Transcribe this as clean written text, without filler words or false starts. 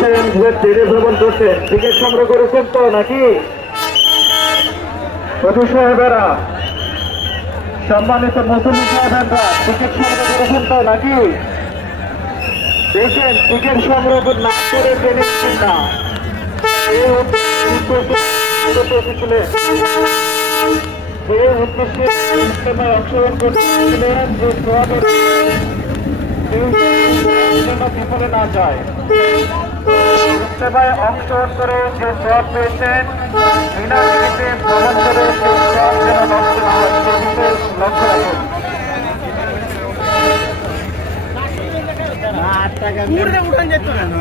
আসছেন ট্রেনে ভ্রমণ করছেন, টিকিট সংগ্রহ করেছেন তো নাকি? প্রভু সাহেবেরা, সম্মানিত মুসলিম সাহেবেরা, টিকিট সংগ্রহ করেছেন তো নাকি? দেখেন টিকিট সংগ্রহ না করে ট্রেনে উঠছেন না। এই উদ্দেশ্যে ইজতেমায় অংশগ্রহণ করছিলেন যে সোয়াবের যেন বিফলে না যায়। ইজতেমায় অংশগ্রহণ করে যে সোয়াব পেয়েছেন, বিনা টিকিটে ভ্রমণ করে সেই সোয়াব যেন নষ্ট না হয়, সে বিষয়ে লক্ষ্য রাখুন। উঠান যেত কেন